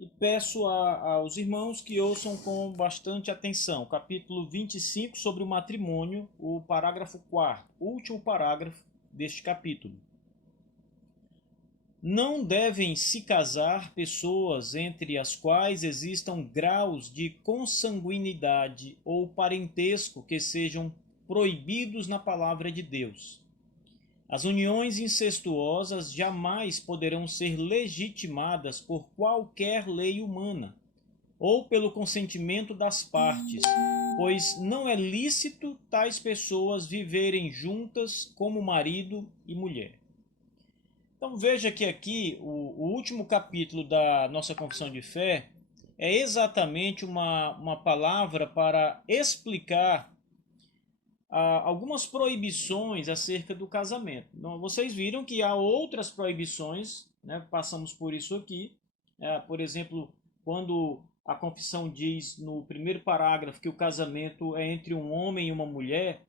E peço aos irmãos que ouçam com bastante atenção. Capítulo 25 sobre o matrimônio, o parágrafo 4º, último parágrafo deste capítulo. Não devem se casar pessoas entre as quais existam graus de consanguinidade ou parentesco que sejam proibidos na palavra de Deus. As uniões incestuosas jamais poderão ser legitimadas por qualquer lei humana, ou pelo consentimento das partes, pois não é lícito tais pessoas viverem juntas como marido e mulher. Então veja que aqui o último capítulo da nossa confissão de fé é exatamente uma palavra para explicar algumas proibições acerca do casamento. Então, vocês viram que há outras proibições, né? Passamos por isso aqui. Por exemplo, quando a confissão diz no primeiro parágrafo que o casamento é entre um homem e uma mulher,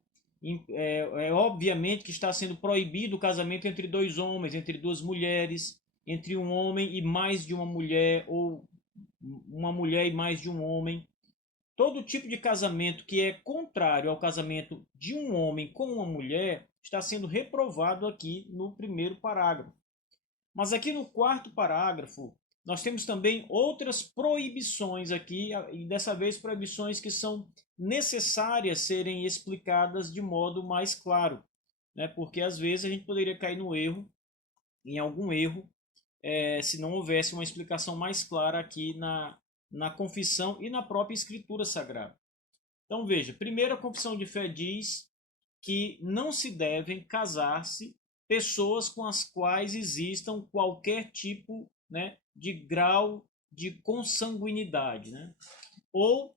obviamente que está sendo proibido o casamento entre dois homens, entre duas mulheres, entre um homem e mais de uma mulher, ou uma mulher e mais de um homem. Todo tipo de casamento que é contrário ao casamento de um homem com uma mulher está sendo reprovado aqui no primeiro parágrafo. Mas aqui no quarto parágrafo, nós temos também outras proibições aqui, e dessa vez proibições que são necessárias serem explicadas de modo mais claro, né? Porque às vezes a gente poderia cair no erro, em algum erro, se não houvesse uma explicação mais clara aqui na confissão e na própria Escritura Sagrada. Então veja, primeiro a confissão de fé diz que não se devem casar-se pessoas com as quais existam qualquer tipo, né, de grau de consanguinidade, né? Ou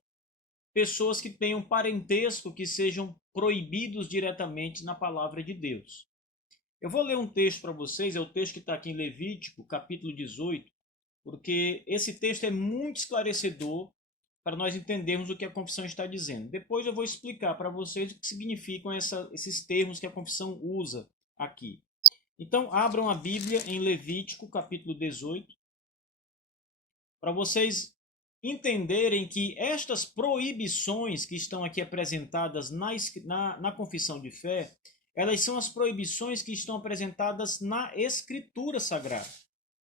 pessoas que tenham parentesco que sejam proibidos diretamente na palavra de Deus. Eu vou ler um texto para vocês, é o texto que está aqui em Levítico, capítulo 18, porque esse texto é muito esclarecedor para nós entendermos o que a confissão está dizendo. Depois eu vou explicar para vocês o que significam esses termos que a confissão usa aqui. Então, abram a Bíblia em Levítico, capítulo 18, para vocês entenderem que estas proibições que estão aqui apresentadas na confissão de fé, elas são as proibições que estão apresentadas na Escritura Sagrada.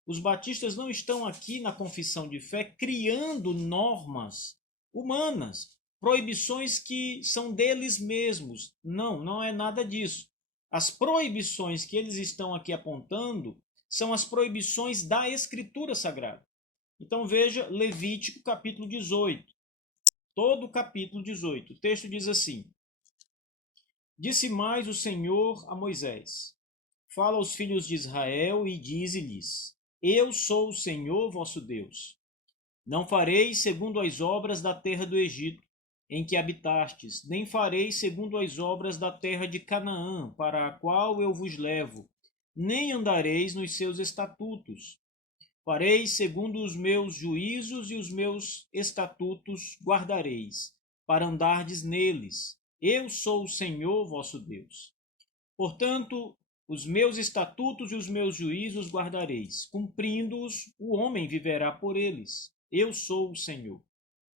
Os batistas não estão aqui na confissão de fé criando normas humanas, proibições que são deles mesmos. Não, não é nada disso. As proibições que eles estão aqui apontando são as proibições da Escritura Sagrada. Então veja Levítico capítulo 18. Todo o capítulo 18. O texto diz assim: Disse mais o Senhor a Moisés: Fala aos filhos de Israel e dize-lhes: Eu sou o Senhor vosso Deus. Não fareis segundo as obras da terra do Egito, em que habitastes, nem fareis segundo as obras da terra de Canaã, para a qual eu vos levo, nem andareis nos seus estatutos. Fareis segundo os meus juízos e os meus estatutos guardareis, para andardes neles. Eu sou o Senhor vosso Deus. Portanto, os meus estatutos e os meus juízos guardareis. Cumprindo-os, o homem viverá por eles. Eu sou o Senhor.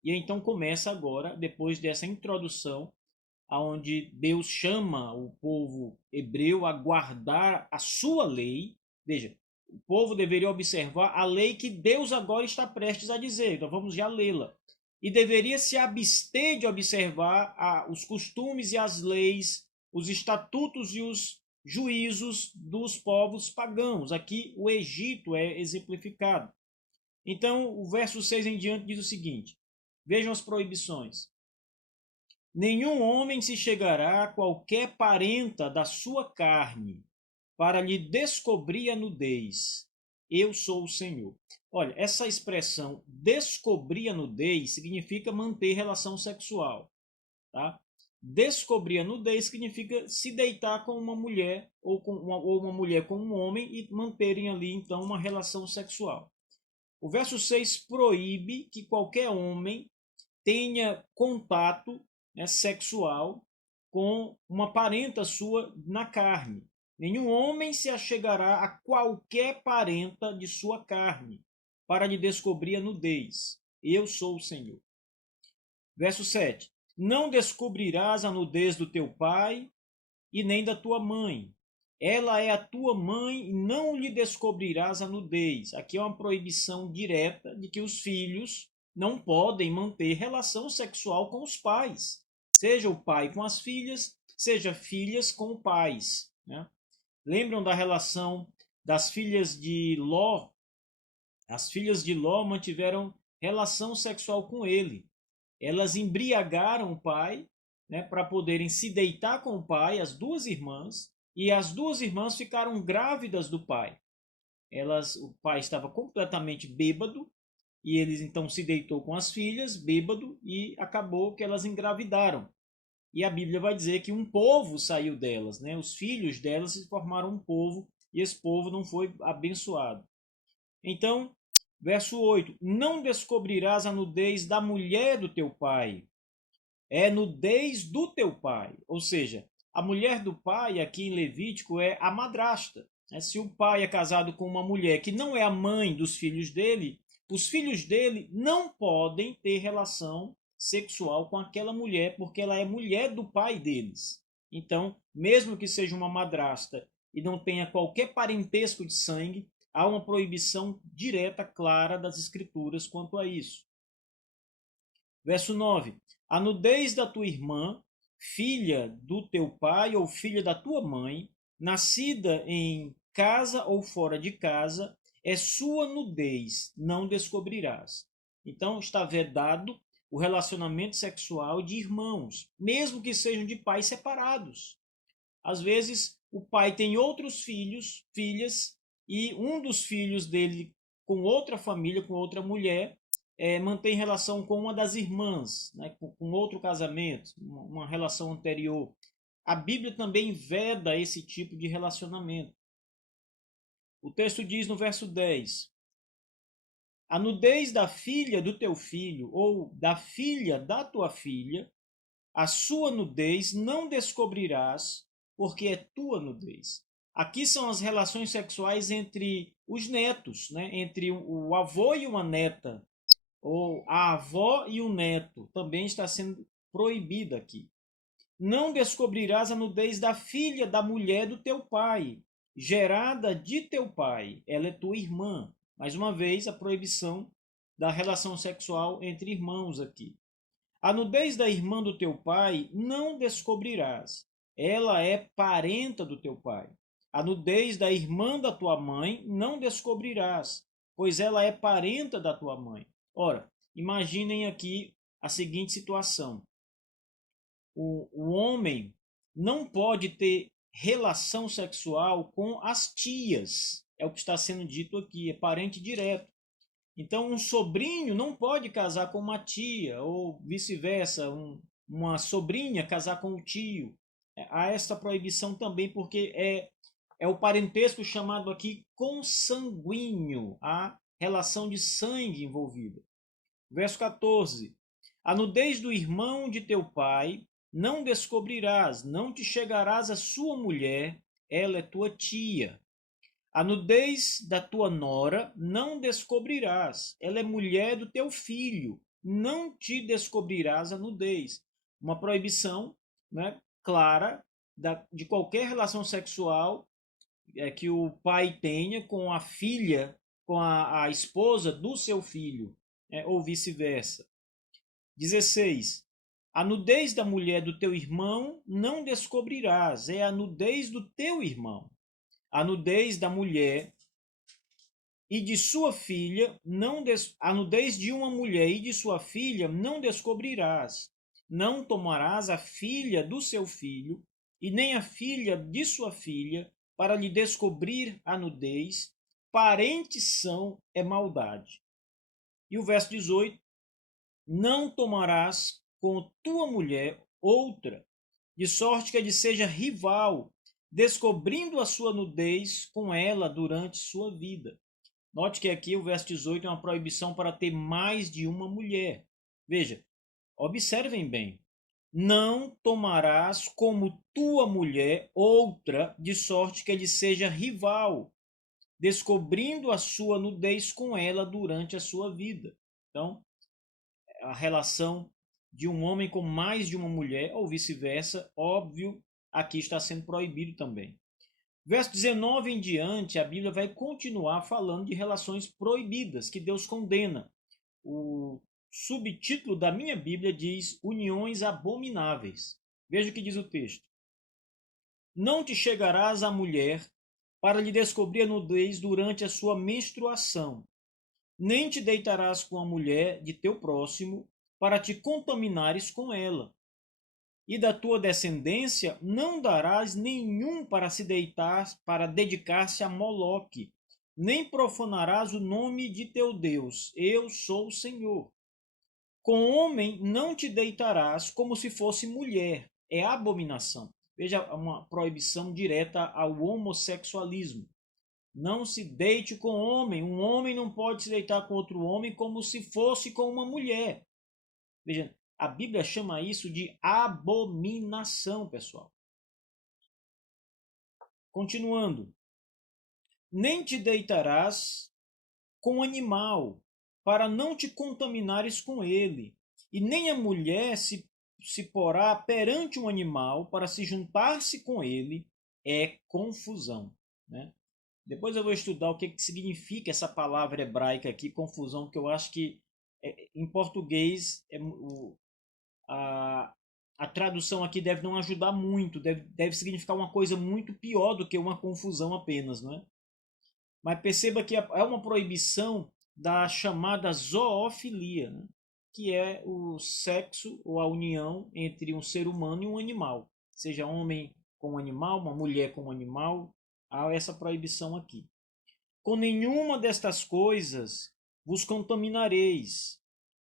E então começa agora, depois dessa introdução, aonde Deus chama o povo hebreu a guardar a sua lei. Veja, o povo deveria observar a lei que Deus agora está prestes a dizer. Então vamos já lê-la. E deveria se abster de observar os costumes e as leis, os estatutos e os juízos dos povos pagãos. Aqui o Egito é exemplificado. Então o verso 6 em diante diz o seguinte: vejam as proibições. Nenhum homem se chegará a qualquer parenta da sua carne para lhe descobrir a nudez. Eu sou o Senhor. Olha, essa expressão descobrir a nudez significa manter relação sexual, tá? Descobrir a nudez significa se deitar com uma mulher ou uma mulher com um homem e manterem ali então uma relação sexual. O verso 6 proíbe que qualquer homem tenha contato, né, sexual com uma parenta sua na carne. Nenhum homem se achegará a qualquer parenta de sua carne. para lhe descobrir a nudez. Eu sou o Senhor. Verso 7. Não descobrirás a nudez do teu pai e nem da tua mãe. Ela é a tua mãe e não lhe descobrirás a nudez. Aqui é uma proibição direta de que os filhos não podem manter relação sexual com os pais. Seja o pai com as filhas, seja filhas com os pais. Né? Lembram da relação das filhas de Ló? As filhas de Ló mantiveram relação sexual com ele. Elas embriagaram o pai, né, para poderem se deitar com o pai, as duas irmãs, e as duas irmãs ficaram grávidas do pai. O pai estava completamente bêbado, e eles então se deitou com as filhas, bêbado, e acabou que elas engravidaram. E a Bíblia vai dizer que um povo saiu delas, né? Os filhos delas se formaram um povo, e esse povo não foi abençoado. Então, verso 8: não descobrirás a nudez da mulher do teu pai, é nudez do teu pai. Ou seja, a mulher do pai, aqui em Levítico, é a madrasta. Se o pai é casado com uma mulher que não é a mãe dos filhos dele, os filhos dele não podem ter relação sexual com aquela mulher, porque ela é mulher do pai deles. Então, mesmo que seja uma madrasta e não tenha qualquer parentesco de sangue, há uma proibição direta, clara das Escrituras quanto a isso. Verso 9: a nudez da tua irmã, filha do teu pai ou filha da tua mãe, nascida em casa ou fora de casa, é sua nudez, não descobrirás. Então está vedado o relacionamento sexual de irmãos, mesmo que sejam de pais separados. Às vezes o pai tem outros filhos, filhas, e um dos filhos dele com outra família, com outra mulher, mantém relação com uma das irmãs, né, com outro casamento, uma relação anterior. A Bíblia também veda esse tipo de relacionamento. O texto diz no verso 10: a nudez da filha do teu filho ou da filha da tua filha, a sua nudez não descobrirás, porque é tua nudez. Aqui são as relações sexuais entre os netos, né? Entre o avô e uma neta, ou a avó e o neto, também está sendo proibida aqui. Não descobrirás a nudez da filha da mulher do teu pai, gerada de teu pai, ela é tua irmã. Mais uma vez, a proibição da relação sexual entre irmãos aqui. A nudez da irmã do teu pai não descobrirás, ela é parenta do teu pai. A nudez da irmã da tua mãe não descobrirás, pois ela é parenta da tua mãe. Ora, imaginem aqui a seguinte situação: o homem não pode ter relação sexual com as tias, é o que está sendo dito aqui, é parente direto. Então, um sobrinho não pode casar com uma tia, ou vice-versa, uma sobrinha casar com o tio. Há essa proibição também, porque é o parentesco chamado aqui consanguíneo, a relação de sangue envolvida. Verso 14: a nudez do irmão de teu pai não descobrirás, não te chegarás à sua mulher, ela é tua tia. A nudez da tua nora não descobrirás, ela é mulher do teu filho, não te descobrirás a nudez. Uma proibição, né, clara de qualquer relação sexual que o pai tenha com a filha, com a esposa do seu filho, ou vice-versa. 16. A nudez da mulher do teu irmão não descobrirás, é a nudez do teu irmão. A nudez da mulher e de sua filha, a nudez de uma mulher e de sua filha não descobrirás. Não tomarás a filha do seu filho, e nem a filha de sua filha, para lhe descobrir a nudez. Parentes são é maldade. E o verso 18: não tomarás com tua mulher outra, de sorte que lhe seja rival, descobrindo a sua nudez com ela durante sua vida. Note que aqui o verso 18 é uma proibição para ter mais de uma mulher. Veja, observem bem. Não tomarás como tua mulher outra, de sorte que lhe seja rival, descobrindo a sua nudez com ela durante a sua vida. Então, a relação de um homem com mais de uma mulher, ou vice-versa, óbvio, aqui está sendo proibido também. Verso 19 em diante, a Bíblia vai continuar falando de relações proibidas, que Deus condena. O subtítulo da minha Bíblia diz uniões abomináveis. Veja o que diz o texto. Não te chegarás à mulher para lhe descobrir a nudez durante a sua menstruação, nem te deitarás com a mulher de teu próximo para te contaminares com ela. E da tua descendência não darás nenhum para se deitar, para dedicar-se a Moloque, nem profanarás o nome de teu Deus. Eu sou o Senhor. Com homem não te deitarás como se fosse mulher. É abominação. Veja uma proibição direta ao homossexualismo. Não se deite com homem. Um homem não pode se deitar com outro homem como se fosse com uma mulher. Veja, a Bíblia chama isso de abominação, pessoal. Continuando. Nem te deitarás com animal, para não te contaminares com ele. E nem a mulher se porá perante um animal para se juntar-se com ele. É confusão, né? Depois eu vou estudar o que significa essa palavra hebraica aqui, confusão, porque eu acho que em português a, a tradução aqui deve não ajudar muito, deve significar uma coisa muito pior do que uma confusão apenas, não é? Mas perceba que é uma proibição da chamada zoofilia, né? Que é o sexo ou a união entre um ser humano e um animal, seja homem com um animal, uma mulher com um animal, há essa proibição aqui. Com nenhuma destas coisas vos contaminareis,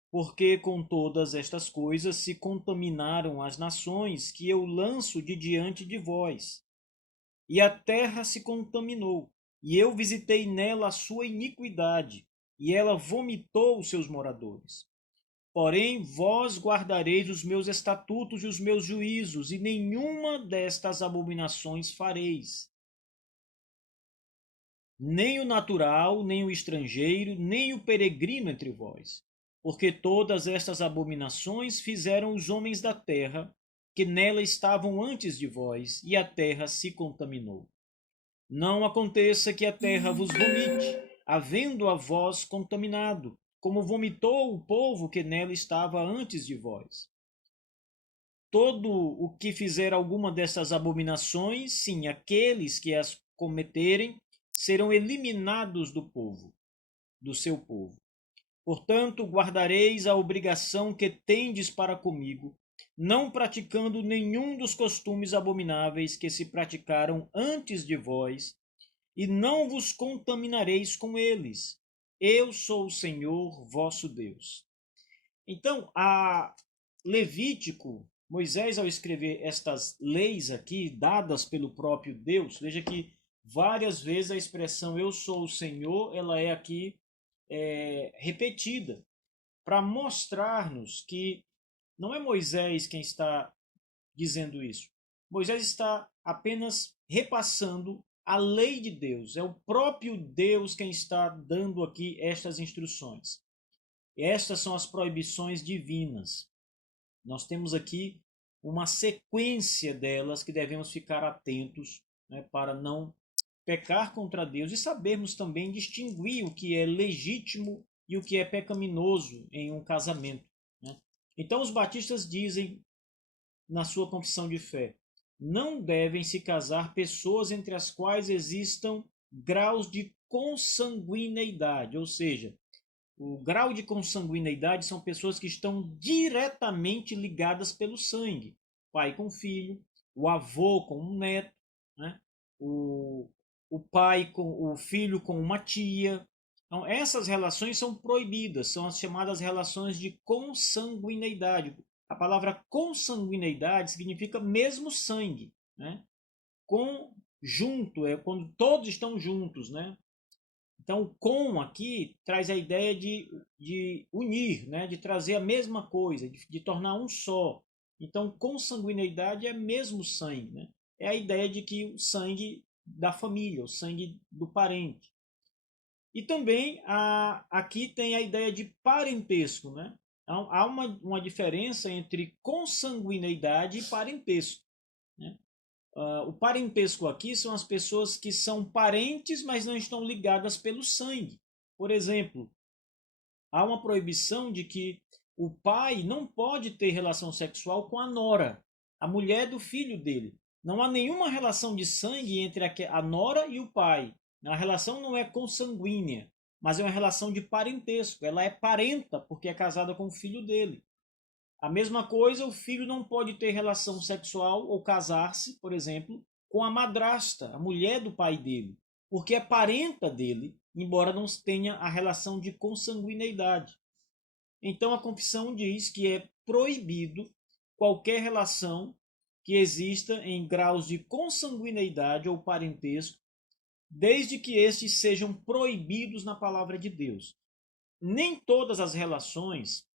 porque com todas estas coisas se contaminaram as nações que eu lanço de diante de vós. E a terra se contaminou, e eu visitei nela a sua iniquidade, e ela vomitou os seus moradores. Porém, vós guardareis os meus estatutos e os meus juízos, e nenhuma destas abominações fareis. Nem o natural, nem o estrangeiro, nem o peregrino entre vós. Porque todas estas abominações fizeram os homens da terra, que nela estavam antes de vós, e a terra se contaminou. Não aconteça que a terra vos vomite, havendo a vós contaminado, como vomitou o povo que nela estava antes de vós. Todo o que fizer alguma dessas abominações, sim, aqueles que as cometerem, serão eliminados do povo, do seu povo. Portanto, guardareis a obrigação que tendes para comigo, não praticando nenhum dos costumes abomináveis que se praticaram antes de vós, e não vos contaminareis com eles. Eu sou o Senhor vosso Deus. Então, a Levítico, Moisés, ao escrever estas leis aqui, dadas pelo próprio Deus, veja que várias vezes a expressão eu sou o Senhor, ela é aqui repetida, para mostrar-nos que não é Moisés quem está dizendo isso. Moisés está apenas repassando a lei de Deus. É o próprio Deus quem está dando aqui estas instruções. Estas são as proibições divinas. Nós temos aqui uma sequência delas que devemos ficar atentos, né, para não pecar contra Deus e sabermos também distinguir o que é legítimo e o que é pecaminoso em um casamento, né? Então os batistas dizem na sua confissão de fé: não devem se casar pessoas entre as quais existam graus de consanguineidade, ou seja, o grau de consanguineidade são pessoas que estão diretamente ligadas pelo sangue, pai com filho, o avô com um neto, né? o pai com o filho com uma tia. Então, essas relações são proibidas, são as chamadas relações de consanguineidade. A palavra consanguineidade significa mesmo sangue, né? Conjunto é quando todos estão juntos, né? Então, o com aqui traz a ideia de unir, né? De trazer a mesma coisa, de tornar um só. Então, consanguineidade é mesmo sangue, né? É a ideia de que o sangue da família, o sangue do parente. E também aqui tem a ideia de parentesco, né? Então, há uma diferença entre consanguineidade e parentesco, né? O parentesco aqui são as pessoas que são parentes, mas não estão ligadas pelo sangue. Por exemplo, há uma proibição de que o pai não pode ter relação sexual com a nora, a mulher do filho dele. Não há nenhuma relação de sangue entre a nora e o pai. A relação não é consanguínea, mas é uma relação de parentesco. Ela é parenta porque é casada com o filho dele. A mesma coisa, o filho não pode ter relação sexual ou casar-se, por exemplo, com a madrasta, a mulher do pai dele, porque é parenta dele, embora não tenha a relação de consanguineidade. Então a confissão diz que é proibido qualquer relação que exista em graus de consanguineidade ou parentesco, desde que estes sejam proibidos na palavra de Deus. Nem todas as relações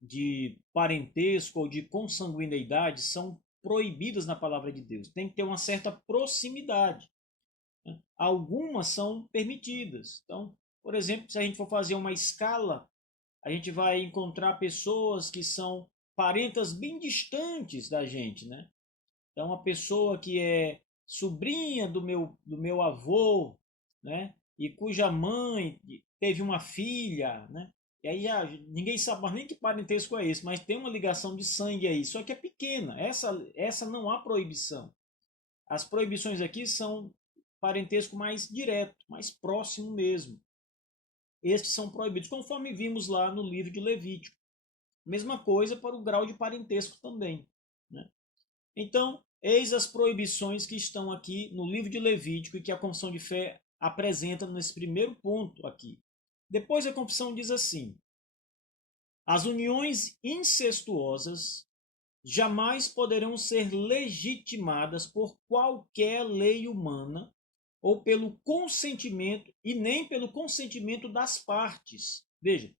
de parentesco ou de consanguineidade são proibidas na palavra de Deus. Tem que ter uma certa proximidade, né? Algumas são permitidas. Então, por exemplo, se a gente for fazer uma escala, a gente vai encontrar pessoas que são parentas bem distantes da gente, né? Então, uma pessoa que é sobrinha do meu avô, né? E cuja mãe teve uma filha, né? E aí já, ninguém sabe mais nem que parentesco é esse, mas tem uma ligação de sangue aí, só que é pequena. Essa não há proibição. As proibições aqui são parentesco mais direto, mais próximo mesmo. Estes são proibidos, conforme vimos lá no livro de Levítico. Mesma coisa para o grau de parentesco também, né? Então, eis as proibições que estão aqui no livro de Levítico e que a confissão de fé apresenta nesse primeiro ponto aqui. Depois a confissão diz assim: as uniões incestuosas jamais poderão ser legitimadas por qualquer lei humana ou pelo consentimento e nem pelo consentimento das partes. Veja,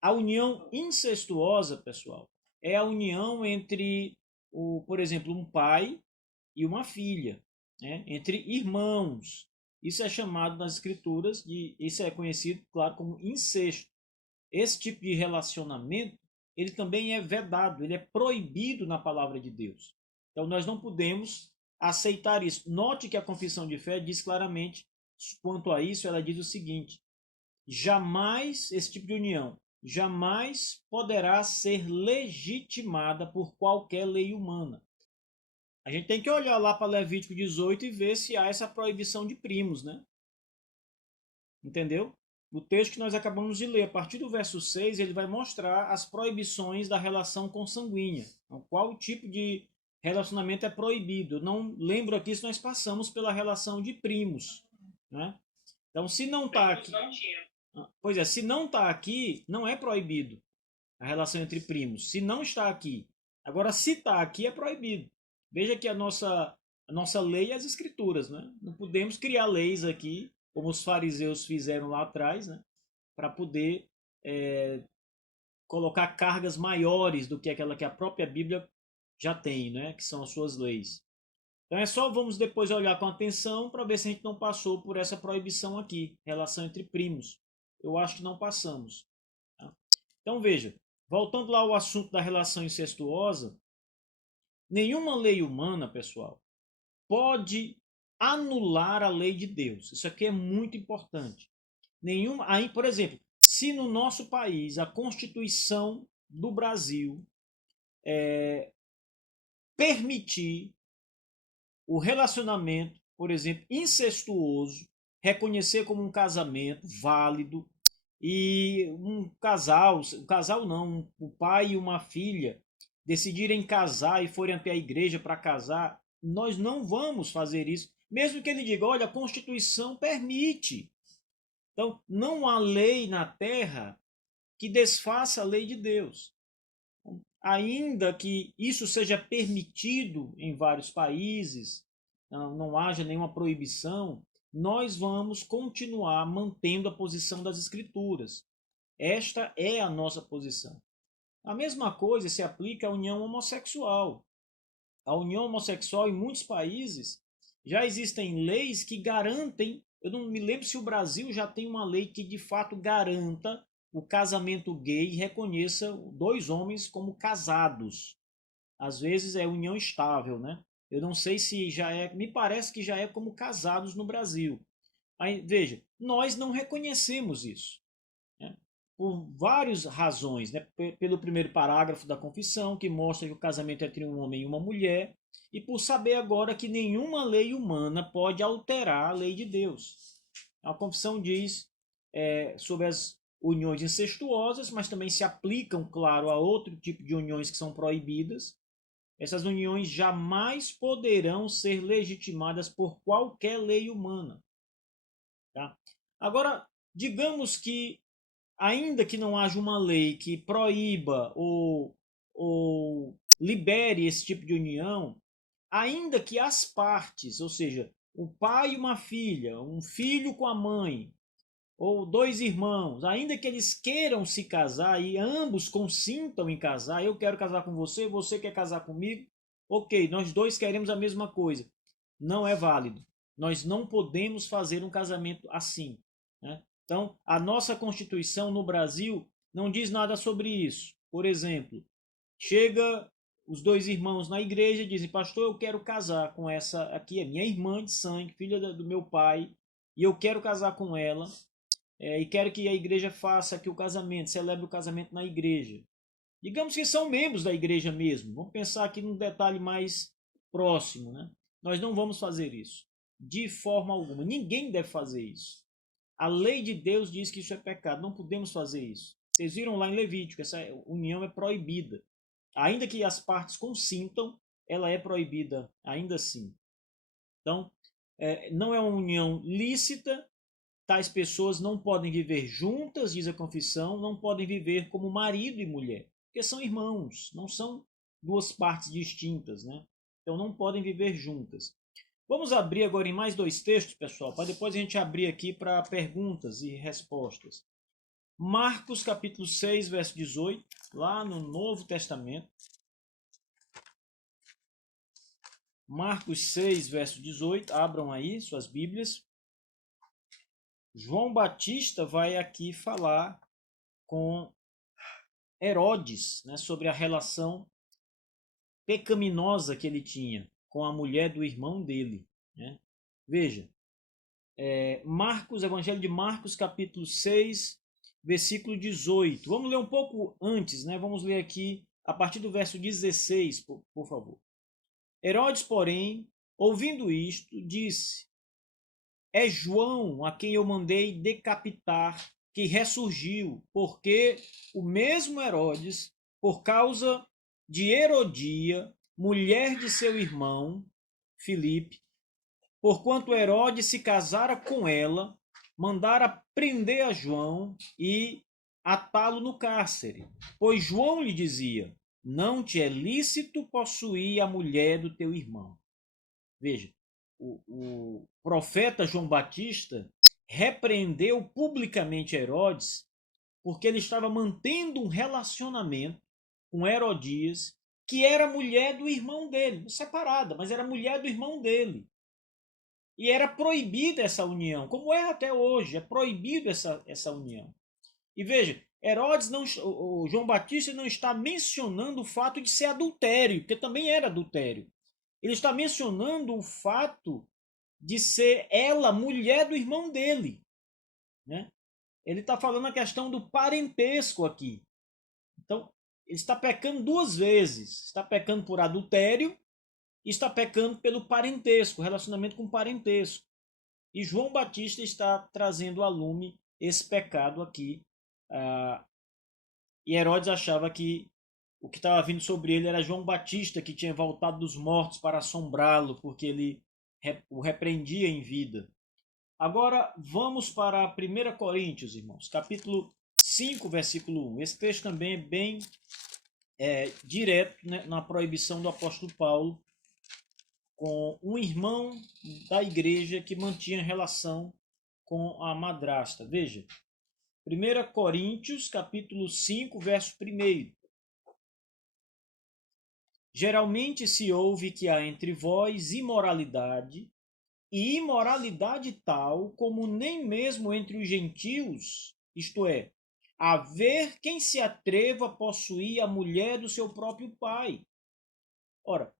a união incestuosa, pessoal, é a união entre, por exemplo, um pai e uma filha, né? Entre irmãos. Isso é chamado nas escrituras isso é conhecido, claro, como incesto. Esse tipo de relacionamento, ele também é vedado, ele é proibido na palavra de Deus. Então nós não podemos aceitar isso. Note que a confissão de fé diz claramente quanto a isso, ela diz o seguinte: jamais esse tipo de união jamais poderá ser legitimada por qualquer lei humana. A gente tem que olhar lá para Levítico 18 e ver se há essa proibição de primos, né? Entendeu? O texto que nós acabamos de ler, a partir do verso 6, ele vai mostrar as proibições da relação consanguínea. Então, qual tipo de relacionamento é proibido? Eu não lembro aqui se nós passamos pela relação de primos, né? Então, se não está aqui, pois é, se não está aqui, não é proibido a relação entre primos. Se não está aqui, agora se está aqui é proibido. Veja que a nossa lei é as escrituras, né? Não podemos criar leis aqui como os fariseus fizeram lá atrás, né? Para poder colocar cargas maiores do que aquela que a própria Bíblia já tem, né? Que são as suas leis. Então é só vamos depois olhar com atenção para ver se a gente não passou por essa proibição aqui, relação entre primos. Eu acho que não passamos. Tá? Então veja, voltando lá ao assunto da relação incestuosa, nenhuma lei humana, pessoal, pode anular a lei de Deus. Isso aqui é muito importante. Nenhuma, aí, por exemplo, se no nosso país a Constituição do Brasil permitir o relacionamento, por exemplo, incestuoso, reconhecer como um casamento válido e um casal não, o pai e uma filha decidirem casar e forem até a igreja para casar, nós não vamos fazer isso, mesmo que ele diga, olha, a Constituição permite. Então, não há lei na terra que desfaça a lei de Deus. Ainda que isso seja permitido em vários países, não haja nenhuma proibição, nós vamos continuar mantendo a posição das Escrituras. Esta é a nossa posição. A mesma coisa se aplica à união homossexual. A união homossexual, em muitos países, já existem leis que garantem eu não me lembro se o Brasil já tem uma lei que de fato garanta o casamento gay e reconheça dois homens como casados. Às vezes é união estável, né? Eu não sei se já é, me parece que já é como casados no Brasil. Aí, veja, nós não reconhecemos isso, né? Por várias razões, né? Pelo primeiro parágrafo da confissão, que mostra que o casamento é entre um homem e uma mulher, e por saber agora que nenhuma lei humana pode alterar a lei de Deus. A confissão diz sobre as uniões incestuosas, mas também se aplicam, claro, a outro tipo de uniões que são proibidas. Essas uniões jamais poderão ser legitimadas por qualquer lei humana. Tá? Agora, digamos que, ainda que não haja uma lei que proíba ou libere esse tipo de união, ainda que as partes, ou seja, o pai e uma filha, um filho com a mãe, ou dois irmãos, ainda que eles queiram se casar e ambos consintam em casar, eu quero casar com você, você quer casar comigo, ok, nós dois queremos a mesma coisa, não é válido. Nós não podemos fazer um casamento assim, né? Então, a nossa Constituição no Brasil não diz nada sobre isso. Por exemplo, chega os dois irmãos na igreja e dizem: pastor, eu quero casar com essa aqui, é minha irmã de sangue, filha do meu pai, e eu quero casar com ela, e quero que a igreja faça aqui o casamento, celebre o casamento na igreja. Digamos que são membros da igreja mesmo. Vamos pensar aqui num detalhe mais próximo, né? Nós não vamos fazer isso. De forma alguma. Ninguém deve fazer isso. A lei de Deus diz que isso é pecado. Não podemos fazer isso. Vocês viram lá em Levítico, essa união é proibida. Ainda que as partes consintam, ela é proibida ainda assim. Então, não é uma união lícita. Tais pessoas não podem viver juntas, diz a confissão, não podem viver como marido e mulher, porque são irmãos, não são duas partes distintas, né? Então não podem viver juntas. Vamos abrir agora em mais dois textos, pessoal, para depois a gente abrir aqui para perguntas e respostas. Marcos capítulo 6, verso 18, lá no Novo Testamento. Marcos 6, verso 18, abram aí suas Bíblias. João Batista vai aqui falar com Herodes, né, sobre a relação pecaminosa que ele tinha com a mulher do irmão dele, né? Veja, Evangelho de Marcos, capítulo 6, versículo 18. Vamos ler um pouco antes, né? Vamos ler aqui a partir do verso 16, por favor. Herodes, porém, ouvindo isto, disse: é João a quem eu mandei decapitar, que ressurgiu, porque o mesmo Herodes, por causa de Herodia, mulher de seu irmão, Filipe, porquanto Herodes se casara com ela, mandara prender a João e atá-lo no cárcere. Pois João lhe dizia: não te é lícito possuir a mulher do teu irmão. Veja, o profeta João Batista repreendeu publicamente Herodes porque ele estava mantendo um relacionamento com Herodias, que era mulher do irmão dele, separada, mas era mulher do irmão dele. E era proibida essa união, como é até hoje, é proibido essa união. E veja, Herodes não, o João Batista não está mencionando o fato de ser adultério, porque também era adultério. Ele está mencionando o fato de ser ela mulher do irmão dele, né? Ele está falando a questão do parentesco aqui. Então, ele está pecando duas vezes. Está pecando por adultério e está pecando pelo parentesco, relacionamento com parentesco. E João Batista está trazendo à lume esse pecado aqui. E Herodes achava que o que estava vindo sobre ele era João Batista, que tinha voltado dos mortos para assombrá-lo, porque ele o repreendia em vida. Agora vamos para 1 Coríntios, irmãos, capítulo 5, versículo 1. Esse texto também é bem direto, né, na proibição do apóstolo Paulo com um irmão da igreja que mantinha relação com a madrasta. Veja, 1 Coríntios, capítulo 5, verso 1. Geralmente se ouve que há entre vós imoralidade, e imoralidade tal como nem mesmo entre os gentios, isto é, haver quem se atreva a possuir a mulher do seu próprio pai. Ora,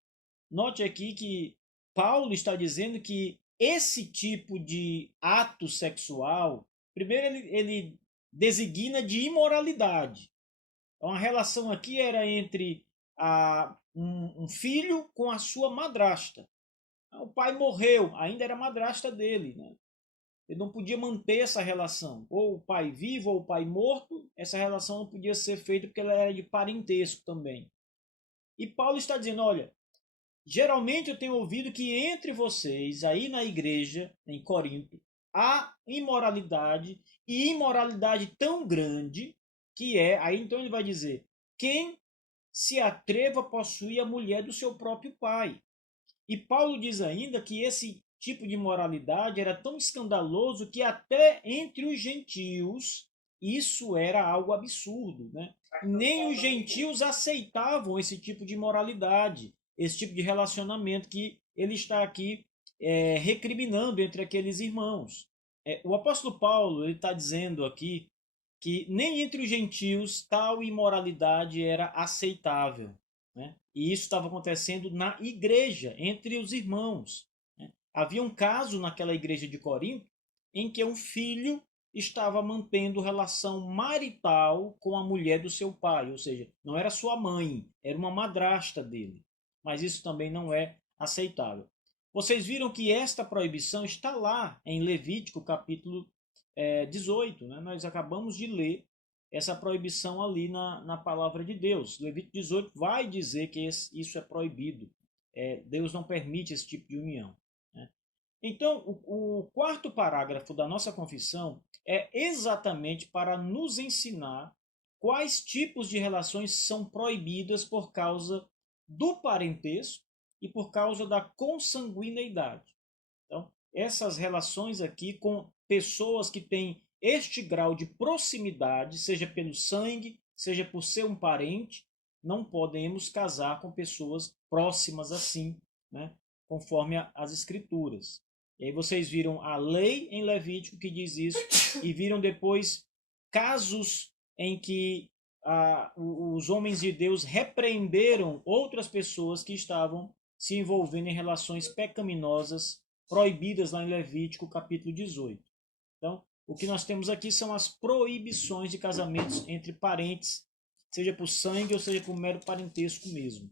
note aqui que Paulo está dizendo que esse tipo de ato sexual, primeiro ele designa de imoralidade. Então a relação aqui era entre um filho com a sua madrasta. O pai morreu, ainda era madrasta dele, né? Ele não podia manter essa relação. Ou o pai vivo ou o pai morto, essa relação não podia ser feita porque ela era de parentesco também. E Paulo está dizendo, olha, geralmente eu tenho ouvido que entre vocês, aí na igreja, em Corinto, há imoralidade, e imoralidade tão grande que aí então ele vai dizer, quem se atreva a possuir a mulher do seu próprio pai. E Paulo diz ainda que esse tipo de moralidade era tão escandaloso que até entre os gentios isso era algo absurdo, né? Nem os gentios aceitavam esse tipo de moralidade, esse tipo de relacionamento que ele está aqui recriminando entre aqueles irmãos. O apóstolo Paulo ele está dizendo aqui que nem entre os gentios tal imoralidade era aceitável. Né? E isso estava acontecendo na igreja, entre os irmãos. Né? Havia um caso naquela igreja de Corinto em que um filho estava mantendo relação marital com a mulher do seu pai, ou seja, não era sua mãe, era uma madrasta dele. Mas isso também não é aceitável. Vocês viram que esta proibição está lá em Levítico capítulo 18, né? Nós acabamos de ler essa proibição ali na palavra de Deus. Levítico 18 vai dizer que isso é proibido. Deus não permite esse tipo de união. Né? Então, o quarto parágrafo da nossa confissão é exatamente para nos ensinar quais tipos de relações são proibidas por causa do parentesco e por causa da consanguineidade. Então, essas relações aqui com pessoas que têm este grau de proximidade, seja pelo sangue, seja por ser um parente, não podemos casar com pessoas próximas assim, né? Conforme as escrituras. E aí vocês viram a lei em Levítico que diz isso, e viram depois casos em que os homens de Deus repreenderam outras pessoas que estavam se envolvendo em relações pecaminosas proibidas lá em Levítico capítulo 18. Então, o que nós temos aqui são as proibições de casamentos entre parentes, seja por sangue ou seja por mero parentesco mesmo.